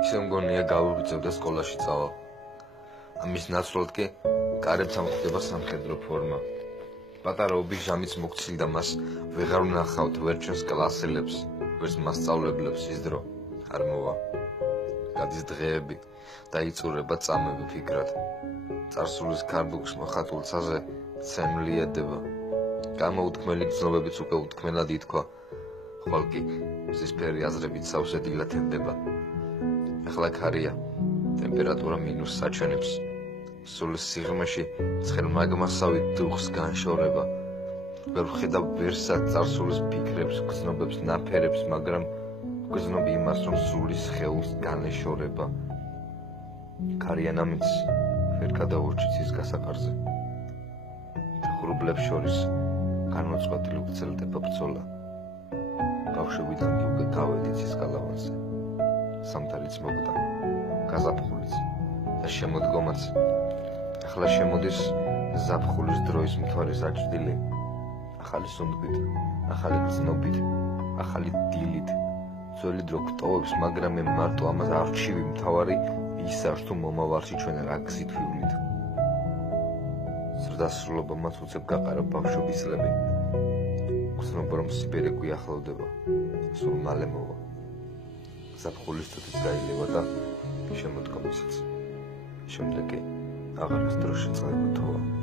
ისე მგონია გავიწევდა სკოლაში წავა. ამის ნაცვლად კი კარებს ამხდება სამხედრო ფორმა. პატარაობის ჟამიც მოგცილდა მას ვეღარ ვნახავთ ვერ ჩვენს კლასელებს, ვერც მასწავლებლებს ის დრო არ მოვა. გადის დღეები, დაიწურება წამები ფიქრად. წარსულის ქარბუქს მოხატულ ცაზე ცემლი ედება. გამოუთქმელი გრძნობებიც უკვე უთქმელად ითქვა. ხვალ კი მზისფერი აზრებით სავსე დილად ენდება. ახლა ქარია, ტემპერატურა მინუს საჩვენებს. სულის სიღრმეში ცხელმაგმასავით დუხს განშორება. ვერ ვხედავ ვერსად წარსულის ფიქრებს, გრძნობებს, ნაფერებს, მაგრამ ვგრძნობ იმას, რომ სულის სხეულს განეშორება. ქარიან ამიც ვერ გადავურჩით ის გასაყარზე. ღრუბლებს შორის განმოწყვეტილი უგრძელდება ბრძოლა. ბავშვობიდან უკვე გავედით ის გალავანზე. სამთარიც მოგდა, გაზაფხულიც და შემოდგომაც. ახლა შემოდის ზაფხულის დროის მთვარის აჭრილი, ახალი სუნდყვით, ახალი გრძნობით, ახალი დილით. ძველი დრო გტოვებს, მაგრამ მე მარტო ამას არჩივი მთავარი ისარ თუ მომავალში ჩვენ რა გზით ვივლით. ზრდასრულობა მას უცებ გაყარა ბავშვობის წლები. გრძნობ რომ სიბერე გვიახლოვდება, სულ მალე მოვა. ზაფხულის წუთიც გაილევა და შემოდგომისიც. შემდეგ კი აღარას დროში წყდება თოვა.